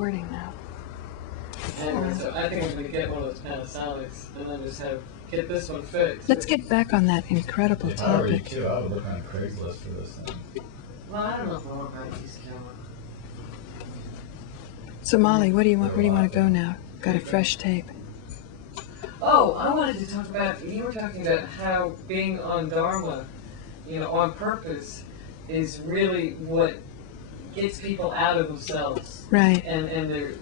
Recording now. Anyway, so I think I'm going to get one of those Panasonics and then just get this one fixed. Let's get back on that incredible If I were you topic. too, I would look on Craigslist for this thing. Well, I don't know if I want to buy this camera. So Molly, where do you want to go now? Got a fresh tape. Oh, I wanted to talk about, you were talking about how being on Dharma, on purpose, is really what gets people out of themselves. Right. And they're,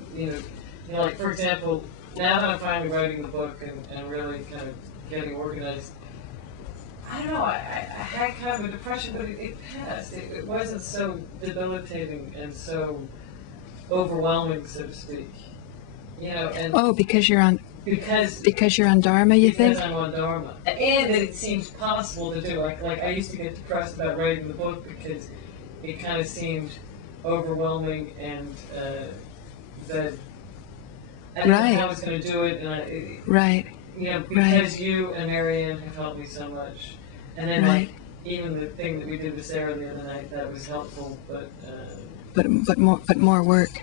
like, for example, now that I'm finally writing the book and really kind of getting organized, I don't know, I had kind of a depression, but it passed. It wasn't so debilitating and so overwhelming, so to speak. And Because you're on Dharma, you think? because I'm on Dharma. And that it seems possible to do. Like I used to get depressed about writing the book because it kind of seemed overwhelming and that I didn't know how I was going to do it. And Right. Because you and Marianne have helped me so much. And then Right. like even the thing that we did with Sarah the other night, that was helpful, but more work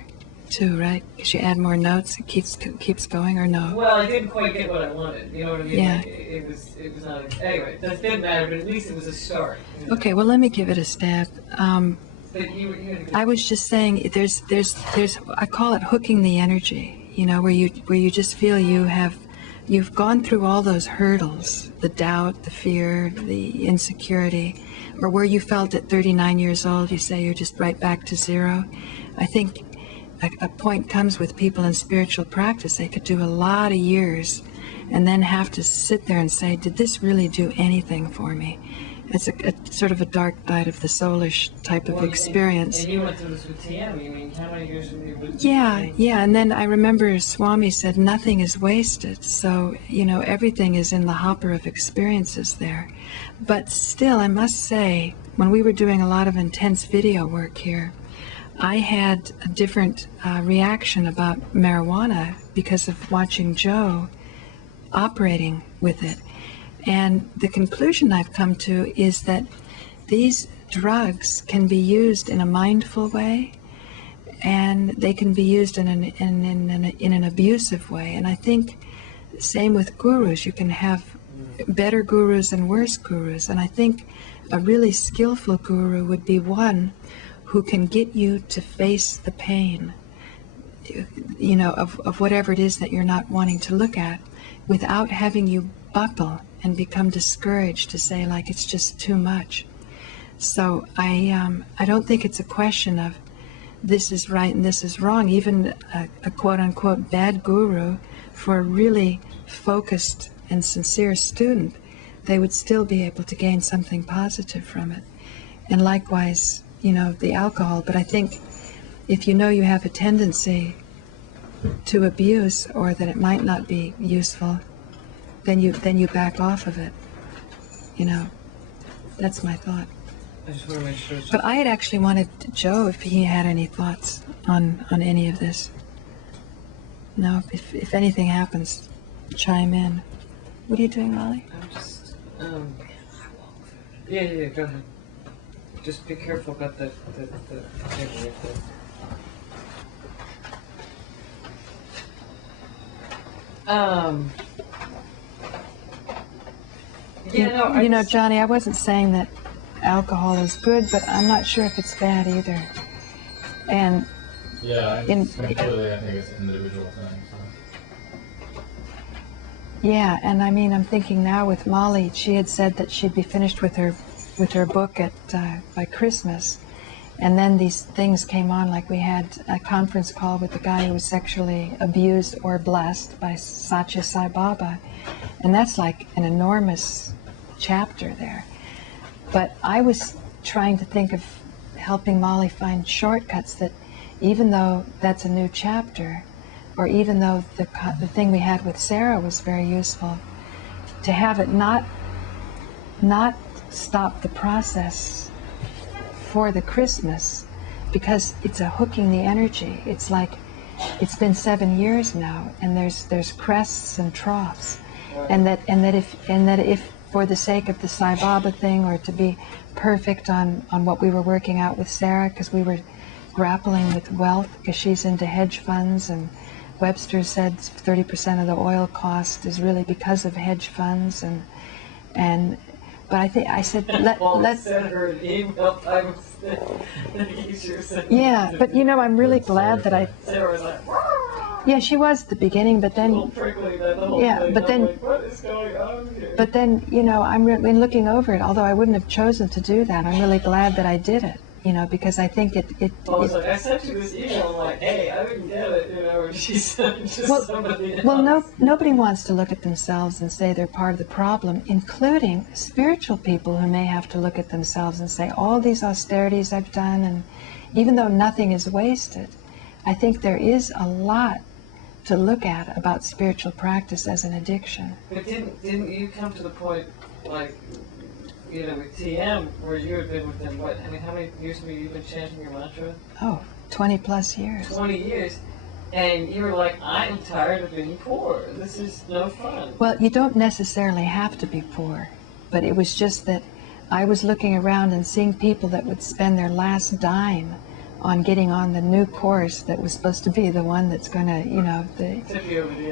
too, right? Because you add more notes, it keeps going, or no? well, I didn't quite get what I wanted. You know what I mean? Yeah. Like, it was not. Anyway, that didn't matter. But at least it was a start. Okay, well let me give it a stab. But you had a good I was just saying, there's I call it hooking the energy. Where you just feel you've gone through all those hurdles, the doubt, the fear, the insecurity, or where you felt at 39 years old, you say you're just right back to zero. I think a point comes with people in spiritual practice. They could do a lot of years and then have to sit there and say, did this really do anything for me? It's a sort of a dark night of the soulish type of experience. And you went through this with TM. You mean, how many years were you with Yeah. And then I remember Swami said nothing is wasted. So, everything is in the hopper of experiences there. But still, I must say, when we were doing a lot of intense video work here, I had a different reaction about marijuana because of watching Joe operating with it. And the conclusion I've come to is that these drugs can be used in a mindful way, and they can be used in an abusive way. And I think same with gurus. You can have better gurus and worse gurus. And I think a really skillful guru would be one who can get you to face the pain, of whatever it is that you're not wanting to look at, without having you buckle and become discouraged to say, like, it's just too much. So I don't think it's a question of this is right and this is wrong. Even a quote-unquote bad guru, for a really focused and sincere student, they would still be able to gain something positive from it. And likewise, the alcohol. But I think if you have a tendency to abuse, or that it might not be useful, then you back off of it. That's my thought. I just want to make sure. But I had actually wanted Joe, if he had any thoughts on any of this. No, if anything happens, chime in. What are you doing, Molly? I'm just, yeah, go ahead. Just be careful about the Johnny, I wasn't saying that alcohol is good, but I'm not sure if it's bad either. And Yeah, I think it's an individual thing. So. yeah, and I mean, I'm thinking now with Molly, she had said that she'd be finished with her book by Christmas, and then these things came on, like we had a conference call with the guy who was sexually abused or blessed by Satya Sai Baba, and that's like an enormous chapter there. But I was trying to think of helping Molly find shortcuts, that even though that's a new chapter, or even though the thing we had with Sarah was very useful, to have it not stop the process for the Christmas, because it's a hooking the energy. It's like it's been 7 years now, and there's crests and troughs, and that if for the sake of the Sai Baba thing, or to be perfect on what we were working out with Sarah, because we were grappling with wealth because she's into hedge funds, and Webster said 30% of the oil cost is really because of hedge funds, and but I said let's send her an email. Yeah, but you know, I'm really glad that Sarah was like, yeah, she was at the beginning, but then prickly, the whole yeah, thing. but then like, what is going on here? But then, you know, in looking over it, although I wouldn't have chosen to do that, I'm really glad that I did it, you know, because I think it like, I sent you this email, I'm like, hey, I didn't get it, you know, and she sent it to somebody else. Well, nobody wants to look at themselves and say they're part of the problem, including spiritual people who may have to look at themselves and say, all these austerities I've done, and even though nothing is wasted, I think there is a lot to look at about spiritual practice as an addiction. But didn't you come to the point, like, you know, with TM, where you had been with them, what, I mean, how many years have you been chanting your mantra? Oh, 20 plus years. 20 years. And you were like, I'm tired of being poor. This is no fun. Well, you don't necessarily have to be poor, but it was just that I was looking around and seeing people that would spend their last dime on getting on the new course that was supposed to be the one that's going to, you know,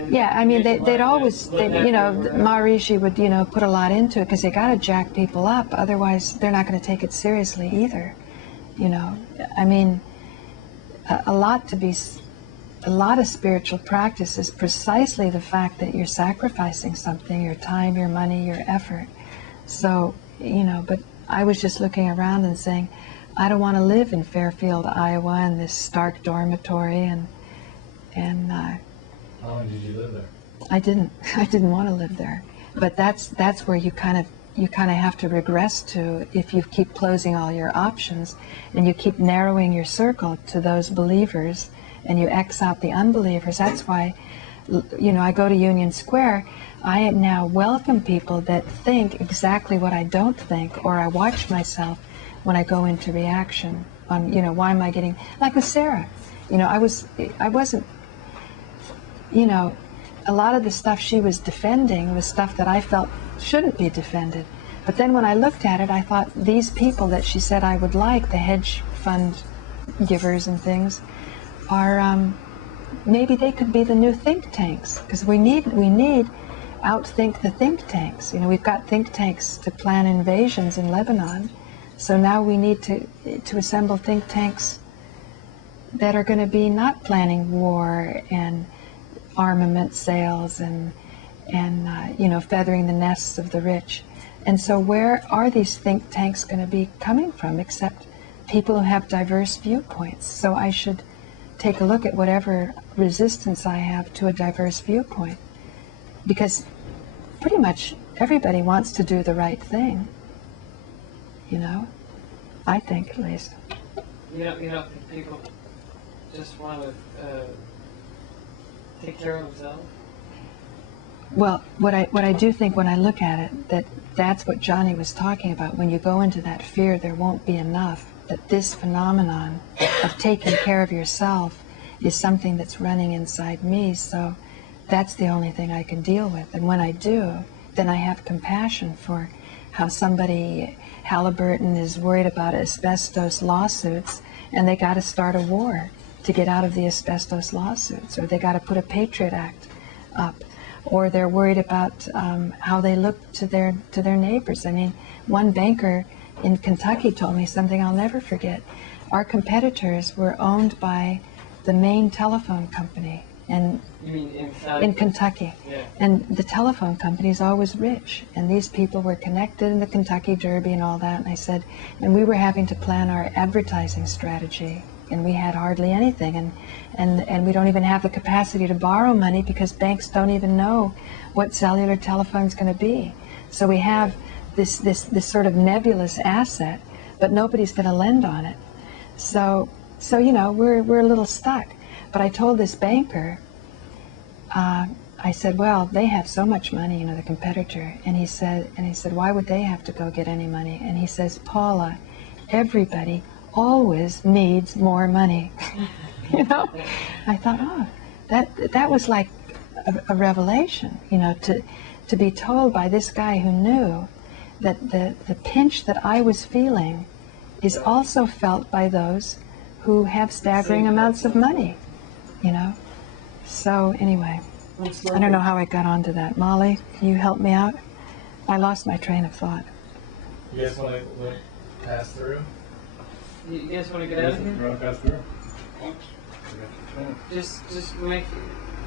yeah, I mean, they'd always, you know, Maharishi would, you know, put a lot into it because they got to jack people up. Otherwise, they're not going to take it seriously either. You know, I mean, a lot of spiritual practice is precisely the fact that you're sacrificing something, your time, your money, your effort. So, you know, but I was just looking around and saying, I don't want to live in Fairfield, Iowa, in this stark dormitory, and how long did you live there? I didn't want to live there. But that's where you kind of have to regress to if you keep closing all your options and you keep narrowing your circle to those believers and you X out the unbelievers. That's why, you know, I go to Union Square. I now welcome people that think exactly what I don't think, or I watch myself when I go into reaction on, you know, why am I getting, like with Sarah, you know, I wasn't, you know, a lot of the stuff she was defending was stuff that I felt shouldn't be defended. But then when I looked at it, I thought these people that she said I would like, the hedge fund givers and things, are, maybe they could be the new think tanks, because we need outthink the think tanks. You know, we've got think tanks to plan invasions in Lebanon. So now we need to assemble think tanks that are going to be not planning war and armament sales and you know, feathering the nests of the rich. And so where are these think tanks going to be coming from except people who have diverse viewpoints? So I should take a look at whatever resistance I have to a diverse viewpoint, because pretty much everybody wants to do the right thing. You know, I think at least. You don't think people just want to take care of themselves? Well, what I do think when I look at it, that's what Johnny was talking about. When you go into that fear, there won't be enough. That this phenomenon of taking care of yourself is something that's running inside me. So that's the only thing I can deal with. And when I do, then I have compassion for how somebody, Halliburton, is worried about asbestos lawsuits, and they got to start a war to get out of the asbestos lawsuits, or they got to put a Patriot Act up, or they're worried about how they look to their neighbors. I mean, one banker in Kentucky told me something I'll never forget. Our competitors were owned by the main telephone company, and you mean in Kentucky. Yeah. And the telephone company is always rich, and these people were connected in the Kentucky Derby and all that. And I said, and we were having to plan our advertising strategy, and we had hardly anything, and we don't even have the capacity to borrow money because banks don't even know what cellular telephone's going to be. So we have this sort of nebulous asset, but nobody's going to lend on it. So you know, we're a little stuck. But I told this banker, I said, well, they have so much money, you know, the competitor. And he said, why would they have to go get any money? And he says, Paula, everybody always needs more money. You know, I thought, oh, that was like a revelation, you know, to be told by this guy who knew that the pinch that I was feeling is also felt by those who have staggering amounts of money, you know. So anyway, I don't know how I got onto that. Molly, can you help me out? I lost my train of thought. You guys want to pass through? You guys want to get out of here? You want to pass through? Just make,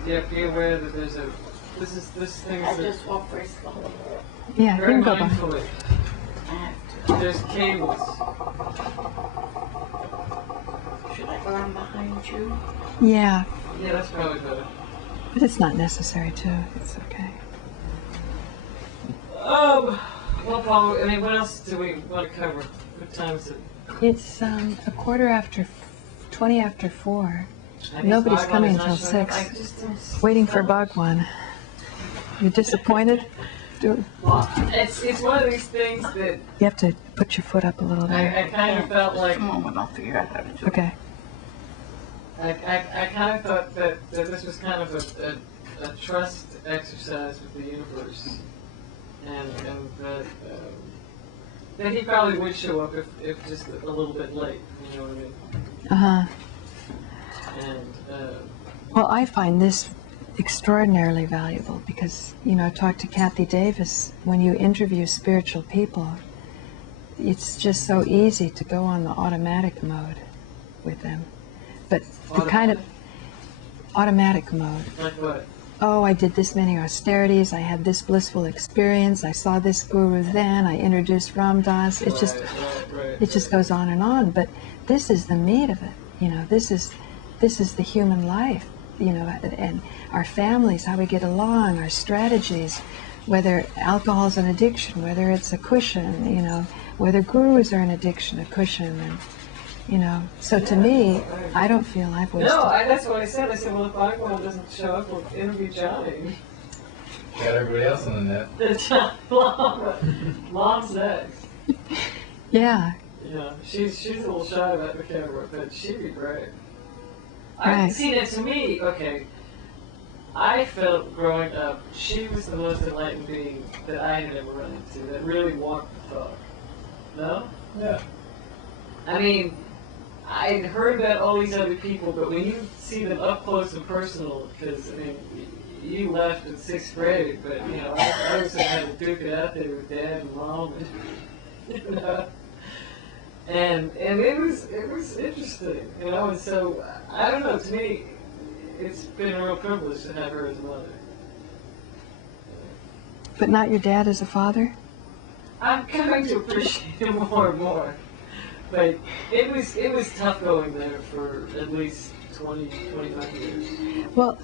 be aware that there's a, this thing I is just walk very slowly. Yeah, you very can go by. mindfully. I have to. There's cables. Should I go on behind you? Yeah, Yeah, that's probably better. but it's not necessary to. It's okay. Well, Paul, I mean, what else do we want to cover? What time is it? It's $20 after 4. I guess Nobody's Bhagavan coming is not until showing up. 6. I just don't- Waiting for Bhagwan. You're disappointed? Well, it's one of these things that You have to put your foot up a little there. I kind of felt like, Just a moment, I'll figure out how to do it. Okay. I kind of thought that this was kind of a trust exercise with the universe, and that he probably would show up if just a little bit late, you know what I mean? Uh-huh. And Well, I find this extraordinarily valuable because, you know, I talked to Kathy Davis. When you interview spiritual people, it's just so easy to go on the automatic mode with them. But the kind of automatic mode. like what? Oh, I did this many austerities, I had this blissful experience, I saw this guru then, I introduced Ram Dass. It just goes on and on. But this is the meat of it, you know. This is the human life, you know, and our families, how we get along, our strategies, whether alcohol's an addiction, whether it's a cushion, you know, whether gurus are an addiction, a cushion, and you know. So to me, I don't feel I've wasted. No, that's what I said. I said, well, if Bhagavan doesn't show up, we'll interview Johnny. Got everybody else on the net. Mom's next. Yeah. Yeah, she's a little shy about the camera, but she'd be great. Right. See, that to me, okay, I felt growing up, she was the most enlightened being that I had ever run into, that really walked the talk. No? Yeah. I mean, I'd heard about all these other people, but when you see them up close and personal, because, I mean, you left in 6th grade, but, you know, I was had to duke it out there with Dad and Mom, and, you know. And it was interesting, you know, and so, I don't know, to me, it's been a real privilege to have her as a mother. But not your dad as a father? I'm coming to appreciate him more and more. But it was tough going there for at least 25 years. Well,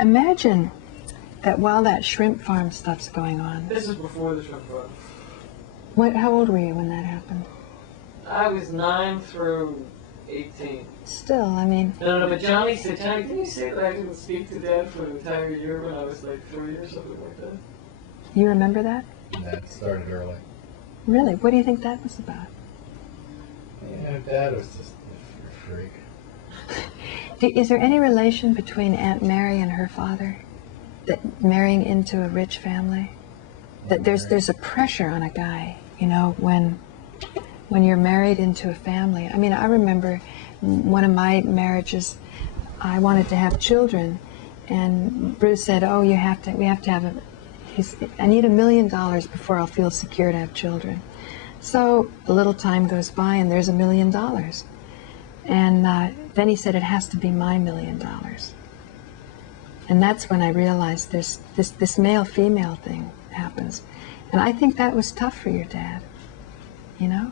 imagine that while that shrimp farm stuff's going on. This was before the shrimp farm. How old were you when that happened? I was 9 through 18. Still, I mean. No, but Johnny said, Johnny, didn't you say that I didn't speak to Dad for an entire year when I was like 3 or something like that? You remember that? That started early. Really? What do you think that was about? Yeah, Dad was just a freak. Is there any relation between Aunt Mary and her father? That marrying into a rich family? That there's a pressure on a guy, you know, when you're married into a family. I mean, I remember one of my marriages, I wanted to have children, and Bruce said, oh, we have to have I need $1 million before I'll feel secure to have children. So a little time goes by and there's $1 million. And then he said, it has to be my $1 million. And that's when I realized this male-female thing happens. And I think that was tough for your dad, you know?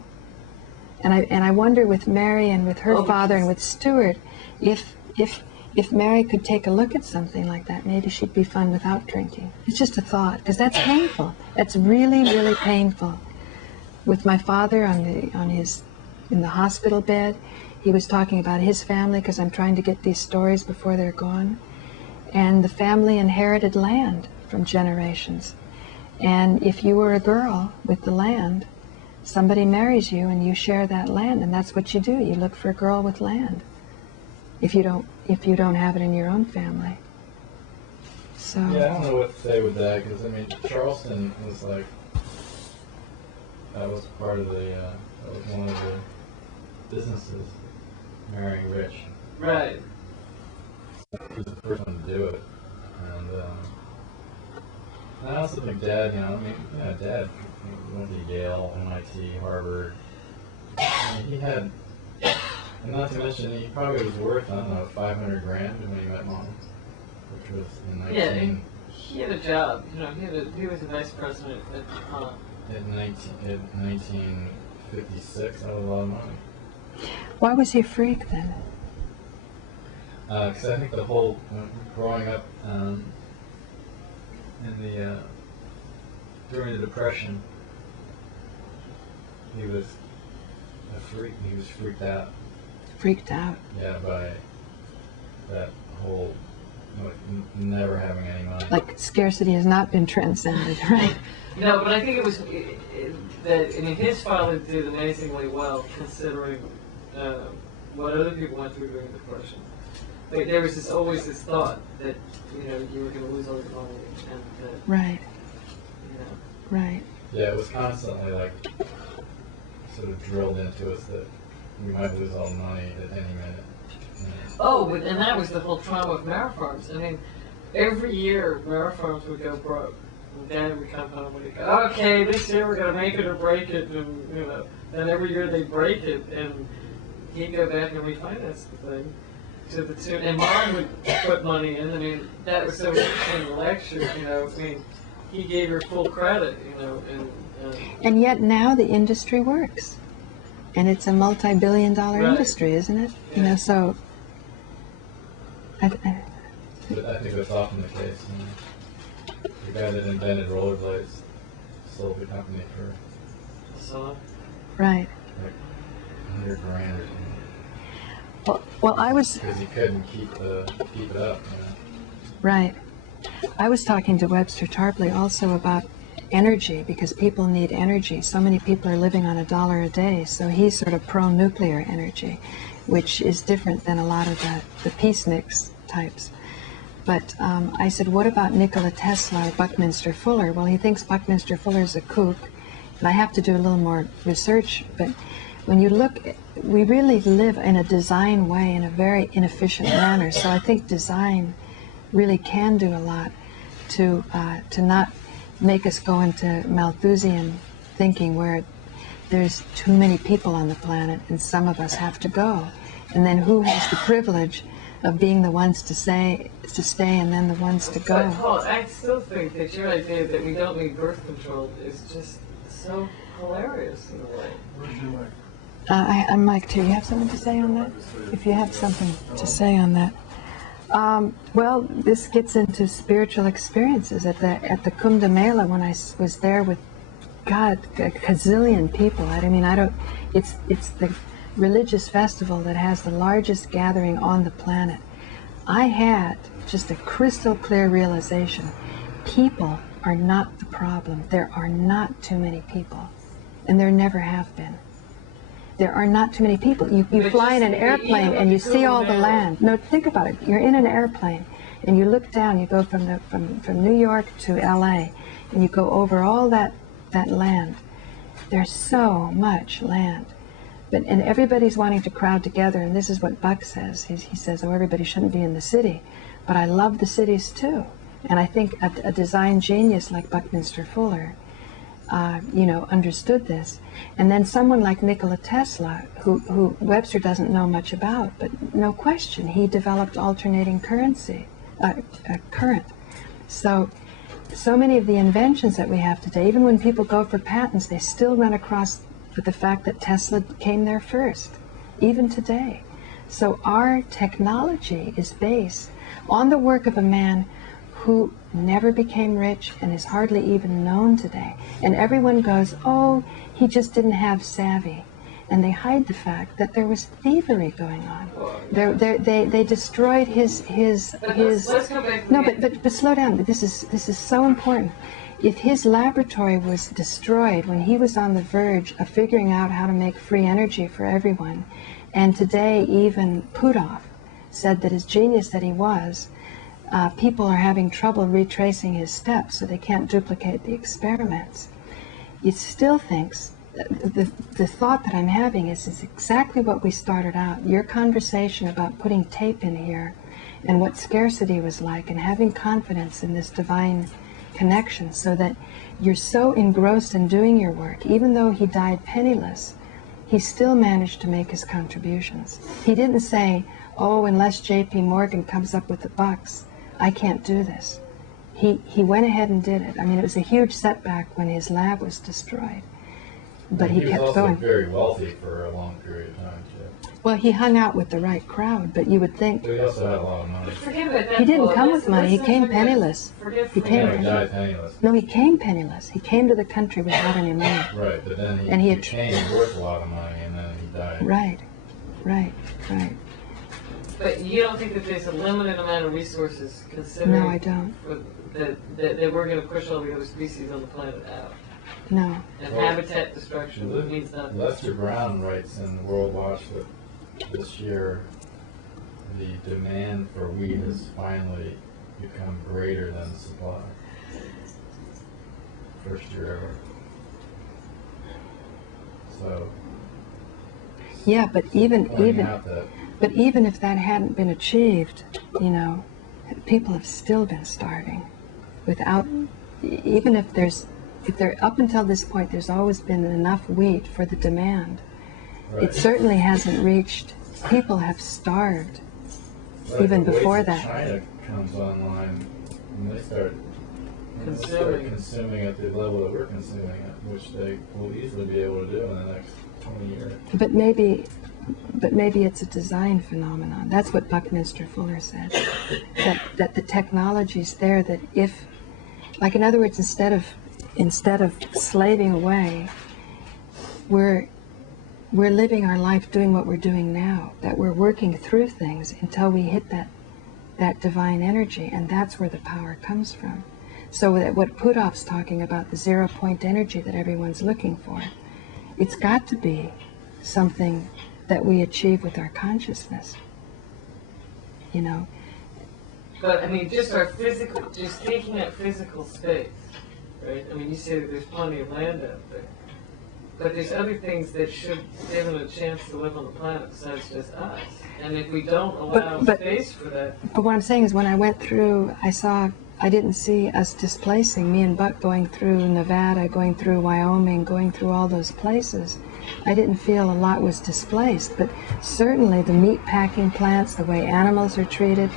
And I wonder with Mary and with her father and with Stuart, if Mary could take a look at something like that, maybe she'd be fun without drinking. It's just a thought, because that's painful. That's really, really painful. With my father in the hospital bed, he was talking about his family, because I'm trying to get these stories before they're gone. And the family inherited land from generations. And if you were a girl with the land, somebody marries you and you share that land, and that's what you do. You look for a girl with land. If you don't have it in your own family. So. Yeah, I don't know what to say with that, because I mean, Charleston was like, that was part of that was one of the businesses. marrying rich. Right. He was the first one to do it. And I also think Dad, Dad went to Yale, MIT, Harvard. I mean, he had, and not to mention, he probably was worth, I don't know, 500 grand when he met Mom, which was in 19... Yeah, and he had a job, he was a vice president at DuPont. In 1956, that was a lot of money. Why was he a freak then? Because I think the whole, growing up during the Depression, he was a freak. He was freaked out. Freaked out? Yeah, by that whole, never having any money. Like scarcity has not been transcended, right? No, but I think it was that, his father did amazingly well considering what other people went through during the Depression. But there was always this thought that, you were going to lose all your money. And right. Right. Yeah, it was constantly sort of drilled into us that we might lose all the money at any minute. Oh, and that was the whole trauma of Mara Farms. I mean, every year Mara Farms would go broke. And Dad would come home and he'd go, okay, this year we're going to make it or break it. And, then every year they'd break it. And he'd go back and refinance the thing to the tune. And Mom would put money in. I mean, that was so interesting in the lecture, I mean, he gave her full credit, and yet now the industry works. And it's a multi-billion-dollar right. industry, isn't it? Yeah. So... But I think that's often the case. The guy that invented rollerblades sold the company for right. like 100 grand or something. Well, I was... Because he couldn't keep it up, Right. I was talking to Webster Tarpley also about energy, because people need energy. So many people are living on $1 a day, so he's sort of pro-nuclear energy, which is different than a lot of the peace mix types. But I said, what about Nikola Tesla or Buckminster Fuller? Well, he thinks Buckminster Fuller is a kook, and I have to do a little more research, but when you look, we really live in a design way, in a very inefficient manner, so I think design really can do a lot to not make us go into Malthusian thinking where there's too many people on the planet and some of us have to go. And then who has the privilege of being the ones to stay and then the ones to go? But Paul, I still think that your idea that we don't need birth control is just so hilarious in a way. I'm Mike too. You have something to say on that? If you have something to say on that. Well, this gets into spiritual experiences. At the Kumbh Mela, when I was there with, God, a gazillion people. It's the religious festival that has the largest gathering on the planet. I had just a crystal clear realization. People are not the problem. There are not too many people, and there never have been. There are not too many people. You fly in an airplane and you see all the land. No, think about it. You're in an airplane and you look down. You go from New York to LA, and you go over all that land. There's so much land, and everybody's wanting to crowd together. And this is what Buck says. He says, "Oh, everybody shouldn't be in the city," but I love the cities too. And I think a design genius like Buckminster Fuller, understood this. And then someone like Nikola Tesla, who Webster doesn't know much about, but no question, he developed alternating current. So many of the inventions that we have today, even when people go for patents, they still run across with the fact that Tesla came there first, even today. So our technology is based on the work of a man who never became rich and is hardly even known today. And everyone goes, oh, he just didn't have savvy. And they hide the fact that there was thievery going on. They destroyed his. Let's go back. No, but slow down. This is so important. If his laboratory was destroyed when he was on the verge of figuring out how to make free energy for everyone, and today even Puthoff said that as genius that he was, people are having trouble retracing his steps, so they can't duplicate the experiments. He still thinks the thought that I'm having is exactly what we started out. Your conversation about putting tape in here and what scarcity was like and having confidence in this divine connection, so that you're so engrossed in doing your work. Even though he died penniless, he still managed to make his contributions. He didn't say, oh, unless J.P. Morgan comes up with the bucks, I can't do this. He went ahead and did it. I mean, it was a huge setback when his lab was destroyed. But he kept going. He was also very wealthy for a long period of time, too. Well, he hung out with the right crowd, but you would think... But he also had a lot of money. He didn't come with money. He came penniless. He died penniless. No, he came penniless. He came to the country without any money. Right, but then he became worth a lot of money, and then he died. Right. But you don't think that there's a limited amount of resources considering... No, I don't. That we're going to push all the other species on the planet out? No. And habitat destruction means nothing. Lester Brown writes in World Watch that this year the demand for wheat has finally become greater than the supply. First year ever. So. Yeah, but even if that hadn't been achieved, you know, people have still been starving. Without, even if there up until this point, there's always been enough wheat for the demand. Right. It certainly hasn't reached. People have starved even before that. China comes online, and they start consuming at the level that we're consuming at, which they will easily be able to do in the next 20 years. But maybe it's a design phenomenon. That's what Buckminster Fuller said. that the technology's there. That if, like in other words, instead of slaving away, we're living our life doing what we're doing now. That we're working through things until we hit that divine energy, and that's where the power comes from. So that what Puthoff's talking about, the 0-point energy that everyone's looking for, it's got to be something that we achieve with our consciousness, you know. But I mean, just taking up physical space, right? I mean, you say that there's plenty of land out there, but there's other things that should give them a chance to live on the planet besides just us. And if we don't allow space for that. But what I'm saying is, when I went through, I didn't see us displacing, me and Buck going through Nevada, going through Wyoming, going through all those places. I didn't feel a lot was displaced, but certainly the meat packing plants, the way animals are treated,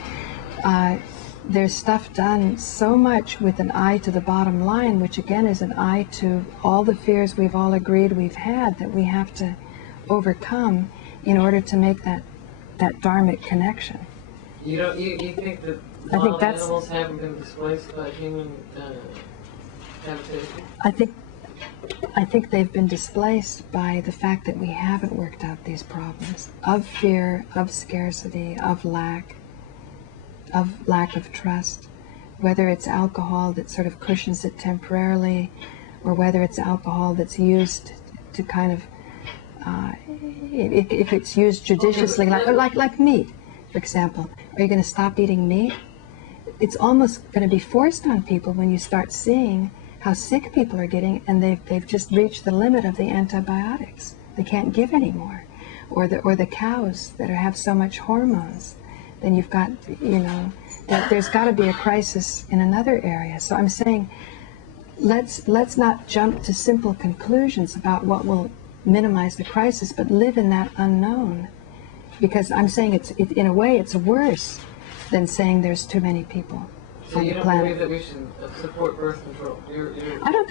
there's stuff done so much with an eye to the bottom line, which again is an eye to all the fears we've all agreed we've had that we have to overcome in order to make that dharmic connection. You think that wild animals haven't been displaced by human habitation? I think they've been displaced by the fact that we haven't worked out these problems of fear, of scarcity, of lack of trust, whether it's alcohol that sort of cushions it temporarily, or whether it's alcohol that's used to kind of, if it's used judiciously, like meat, for example. Are you going to stop eating meat? It's almost going to be forced on people when you start seeing how sick people are getting, and they've just reached the limit of the antibiotics. They can't give anymore, or the cows that have so much hormones. Then you've got, you know, there's got to be a crisis in another area. So I'm saying, let's not jump to simple conclusions about what will minimize the crisis, but live in that unknown. Because I'm saying in a way it's worse than saying there's too many people. So you don't believe that we should support birth control?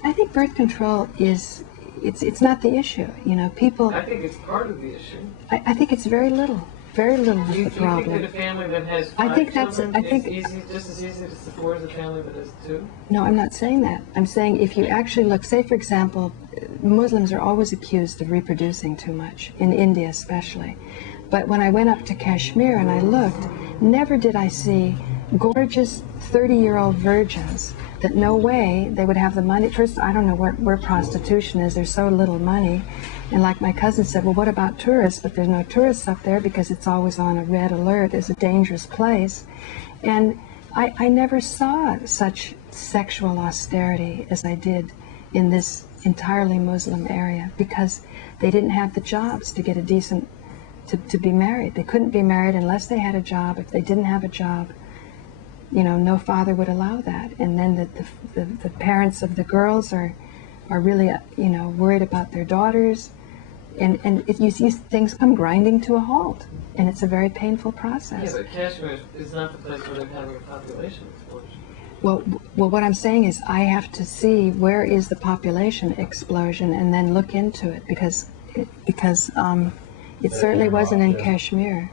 I think birth control is, it's not the issue. You know, people. I think it's part of the issue. I think it's very little of the problem. Do you think that a family that has five children is just as easy to support as a family that has 2? No, I'm not saying that. I'm saying if you actually look, say for example, Muslims are always accused of reproducing too much, in India especially. But when I went up to Kashmir and I looked, never did I see gorgeous 30-year-old virgins that no way they would have the money. First, I don't know where prostitution is. There's so little money. And like my cousin said, well, what about tourists? But there's no tourists up there because it's always on a red alert. It's a dangerous place. And I never saw such sexual austerity as I did in this entirely Muslim area because they didn't have the jobs to get a decent, to be married. They couldn't be married unless they had a job. If they didn't have a job, you know, no father would allow that. And then the parents of the girls are really, you know, worried about their daughters. And you see things come grinding to a halt. And it's a very painful process. Yeah, but Kashmir is not the place where they're having a population explosion. Well, what I'm saying is I have to see where is the population explosion and then look into it because it certainly wasn't in Kashmir.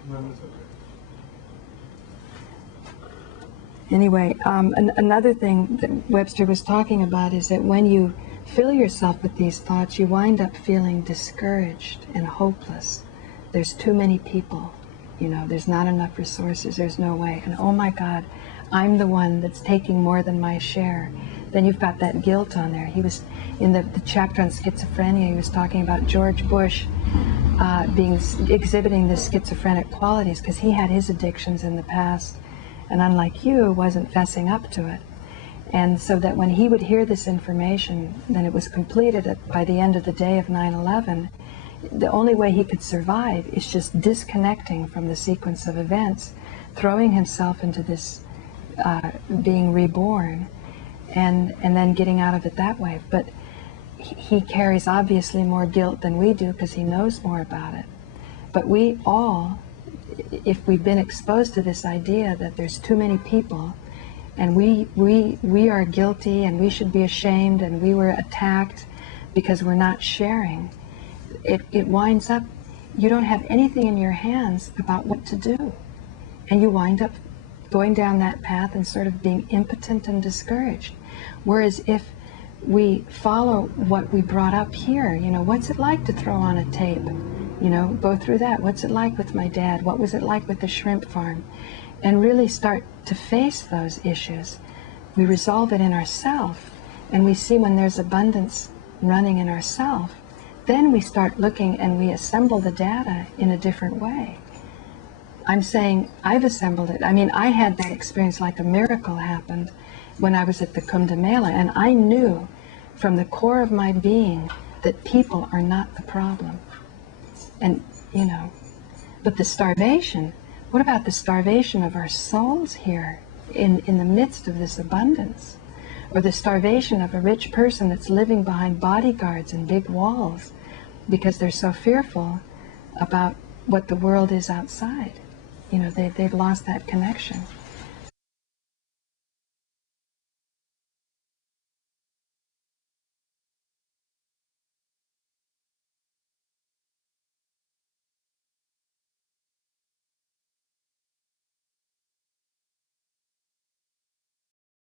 Anyway, another thing that Webster was talking about is that when you fill yourself with these thoughts, you wind up feeling discouraged and hopeless. There's too many people, you know, there's not enough resources, there's no way. And oh my God, I'm the one that's taking more than my share. Then you've got that guilt on there. He was, in the chapter on schizophrenia, he was talking about George Bush exhibiting the schizophrenic qualities because he had his addictions in the past, and unlike you, wasn't fessing up to it. And so that when he would hear this information, then it was completed by the end of the day of 9/11, the only way he could survive is just disconnecting from the sequence of events, throwing himself into this being reborn, and then getting out of it that way. But he carries obviously more guilt than we do because he knows more about it. But we all, if we've been exposed to this idea that there's too many people, and we are guilty and we should be ashamed and we were attacked because we're not sharing, it winds up, you don't have anything in your hands about what to do. And you wind up going down that path and sort of being impotent and discouraged. Whereas if we follow what we brought up here, you know, what's it like to throw on a tape? You know, go through that. What's it like with my dad? What was it like with the shrimp farm? And really start to face those issues. We resolve it in ourselves, and we see when there's abundance running in ourselves, then we start looking and we assemble the data in a different way. I'm saying I've assembled it. I mean, I had that experience like a miracle happened when I was at the Kumbh Mela, and I knew from the core of my being that people are not the problem. And, you know, but the starvation, what about the starvation of our souls here in the midst of this abundance? Or the starvation of a rich person that's living behind bodyguards and big walls because they're so fearful about what the world is outside. You know, they've lost that connection.